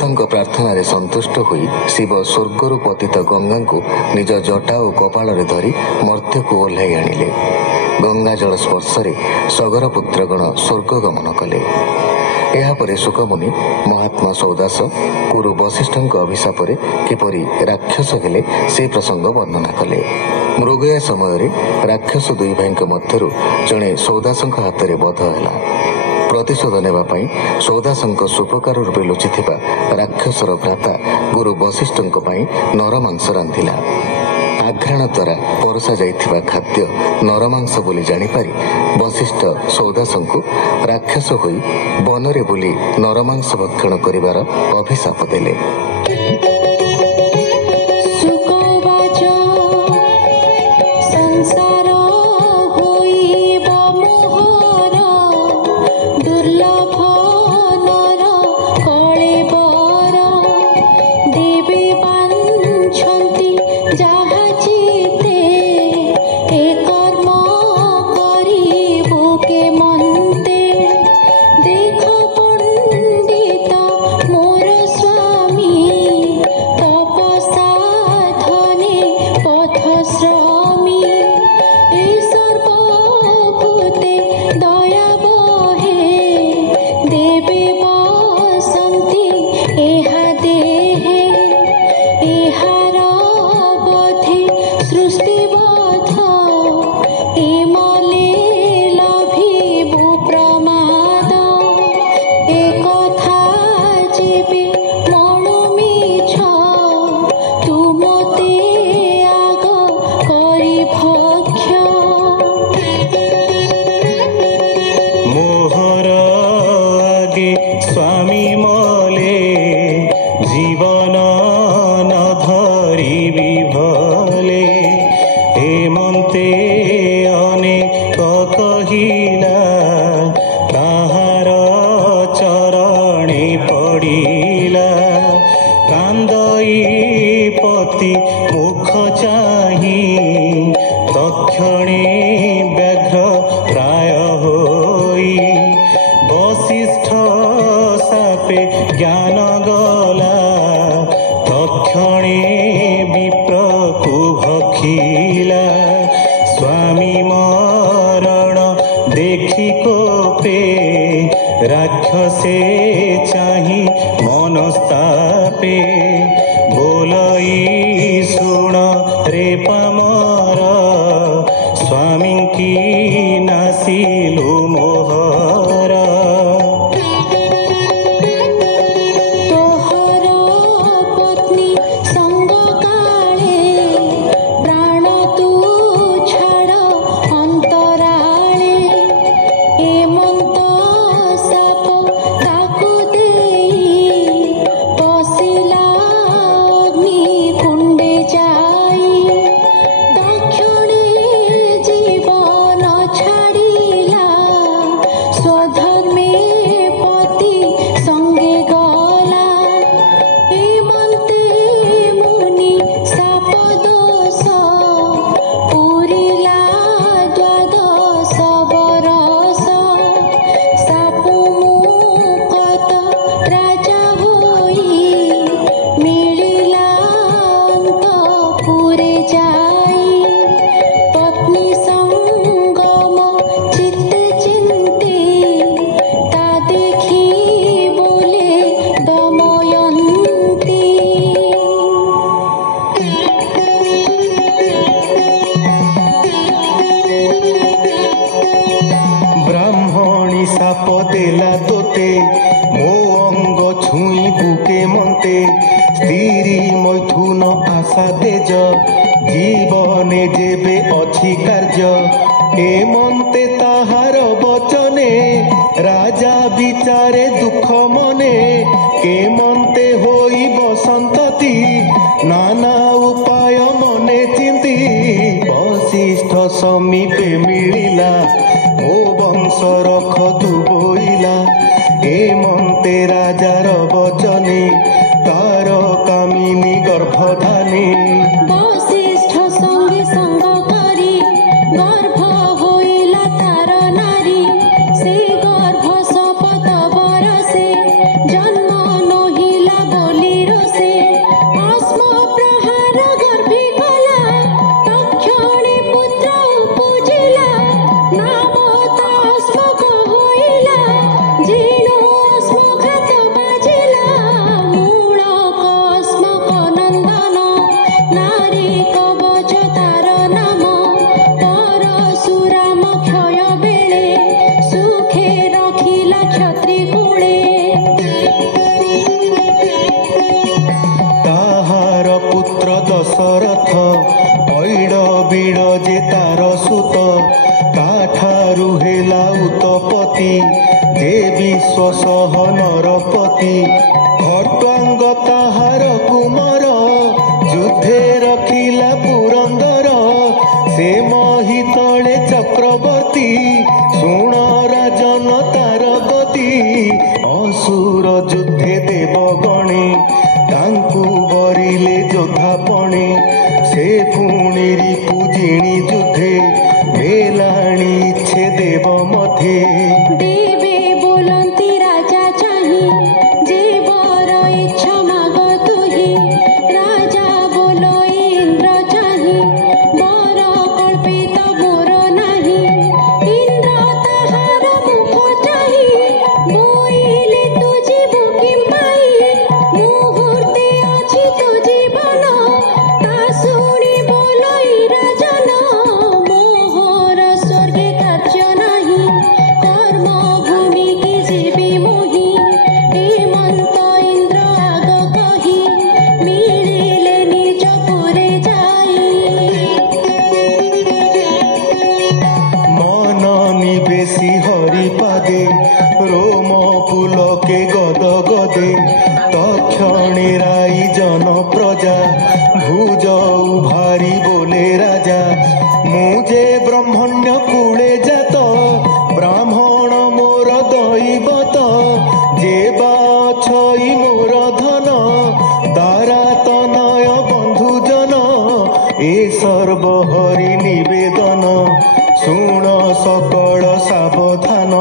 ଦେବତାଙ୍କ ପ୍ରାର୍ଥନାରେ ସନ୍ତୁଷ୍ଟ ହୋଇ ଶିବ ସ୍ୱର୍ଗରୁ ପତିତ ଗଙ୍ଗାଙ୍କୁ ନିଜ ଜଟା ଓ କପାଳରେ ଧରି ମର୍ତ୍ତ୍ୟକୁ ଓହ୍ଲାଇ ଆଣିଲେ। ଗଙ୍ଗା ଜଳ ସ୍ପର୍ଶରେ ସଗର ପୁତ୍ରଗଣ ସ୍ୱର୍ଗ ଗମନ କଲେ। ଏହାପରେ ଶୁକମୁନି ମହାତ୍ମା ସୌଦାସ ଗୁରୁ ବଶିଷ୍ଠଙ୍କ ଅଭିଶାପରେ କିପରି ରାକ୍ଷସ ହେଲେ ସେ ପ୍ରସଙ୍ଗ ବର୍ଣ୍ଣନା କଲେ। ମୃଗୟା ସମୟରେ ରାକ୍ଷସ ଦୁଇ ଭାଇଙ୍କ ମଧ୍ୟରୁ ଜଣେ ସୌଦାସଙ୍କ ହାତରେ ବଧ ହେଲା। ପ୍ରତିଶୋଧ ନେବା ପାଇଁ ସୌଦାସଙ୍କ ସୁପକାର ରୂପେ ଲୁଚିଥିବା ରାକ୍ଷସର ଭ୍ରାତା ଗୁରୁ ବଶିଷ୍ଠଙ୍କ ପାଇଁ ନରମାଂସ ରାନ୍ଧିଲା। ଆଘ୍ରାଣ ଦ୍ୱାରା ପରସା ଯାଇଥିବା ଖାଦ୍ୟ ନରମାଂସ ବୋଲି ଜାଣିପାରି ବଶିଷ୍ଠ ସୌଦାସଙ୍କୁ ରାକ୍ଷସ ହୋଇ ବନରେ ବୁଲି ନରମାଂସ ଭକ୍ଷଣ କରିବାର ଅଭିଶାପ ଦେଲେ। से गर्भ शपथ बरसे जन्म नहिला ରୁ ହେଲା ଉତପତି ଯେ ବିଶ୍ୱ ସହ ନରପତି ଖଟ୍ୱାଙ୍ଗ ତାହାର କୁମର ଯୁଦ୍ଧେ ରଖିଲା ପୁରନ୍ଦର ସେ ମହିତଳେ ଚକ୍ରବର୍ତ୍ତୀ ଶୁଣ ରାଜନ ତାର ଗତି ଅସୁର ଯୁଦ୍ଧେ ଦେବଗଣେ ତାଙ୍କୁ ବରିଲେ ଯୋଦ୍ଧାପଣେ ସେ ପୁଣି ରିପୁଜିଣୀ ଯୁଦ୍ଧେ ବେଲାଣି ଇଚ୍ଛେ ଦେବ ମଧ୍ୟେ ଦେବେ ବୋଲନ୍ତି ରାଜା ଚାହିଁ ଯେ ବର ଇଚ୍ଛା ମାଗ ତୁହି ରାଜା ବୋଲ ଇନ୍ଦ୍ର ଚାହିଁ ବର କଳ୍ପିତ ମୋର ନାହିଁ ଇନ୍ଦ୍ର ତାହାର ମୁଖ ଚାହିଁ ବୋଇଲେ ତୁ ଯିବୁ କିମ୍ପାଇ ମୁହୂର୍ତ୍ତେ ଅଛି ତୋ ଜୀବନ ତା ଶୁଣି ବୋଲଇ ରାଜନ ମୋହର ସ୍ୱର୍ଗେ କାର୍ଯ୍ୟ ନାହିଁ କର୍ମ ଭୂମି କି ଯିବି ମୁହିଁ ହେମନ୍ତ ଇନ୍ଦ୍ର ଆଗ କହି ମିଳିଲେ ନିଜ ପୁରେ ଯାଇ মন নিবেশি হরিপাদে রোম পুলকে গদ গদে তক্ষণে রাই জন প্রজা ভুজ উভারি বলে রাজা মু যে ব্রহ্মণ্য কূলে জাত ব্রাহ্মণ মোর দৈবত যে বা ছই মোর ধন দ্বারা তনয় বন্ধুজন এ সর্বহরি নিবেদন শুণ সকল সাবধান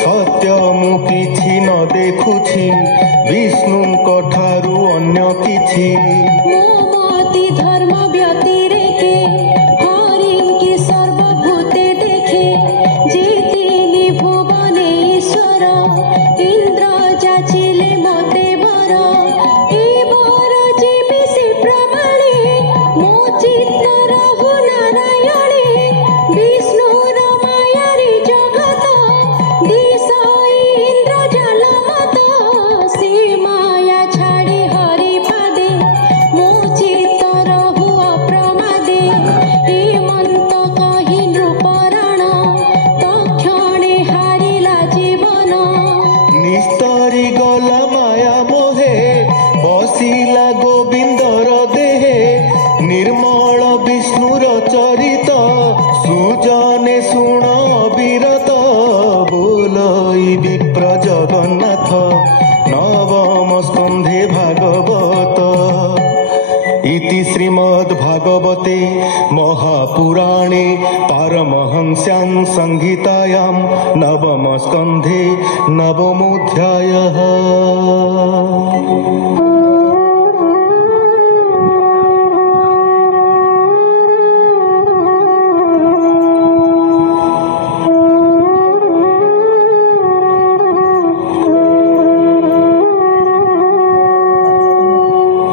সত্য মু কিছু ন দেখুছি বিষ্ণুঙ্ক ঠারু অন্য কিছু ମୋ ମତି ଧର୍ମ ବ୍ୟତିରେକେ ହରିଙ୍କି ସର୍ବଭୂତେ ଦେଖେ ଯେ ତିନି ଭୁବନେ ଈଶ୍ୱର ଇନ୍ଦ୍ର ଯାଚିଲେ ମୋତେ ବର ଏ ବର ଯିବି ସେ ପ୍ରମାଣେ ମୋ ଚିତ୍ତ ରହୁ ନାରାୟଣେ ବିଷ୍ଣୁର ମାୟାରେ ଜଗତ ଦିଶ ଇନ୍ଦ୍ର ଜଲମତ ସେ ମାୟା ଛାଡ଼ି ହରି ପାଦେ ମୋ ଚିତ୍ତ ରହୁ ଅପ୍ରମାଦେ ହେମନ୍ତ କହି ନୃପରାଣ ତକ୍ଷଣେ ହାରିଲା ଜୀବନ নিস্তরি গলা মায়া মোহে বসিলা গোবিন্দর দেহে নির্মল বিষ্ণুর চরিত সুজনে শুণ বিরত বোলই বিপ্র জগন্নাথ নবম স্কন্ধে ভাগবত ইতি শ্রীমদ্ভাগবতে মহাপুরাণে পারমহংস্যাং সংহিতায়াম নবম স্কন্ধে নবমোऽধ্যায়ः।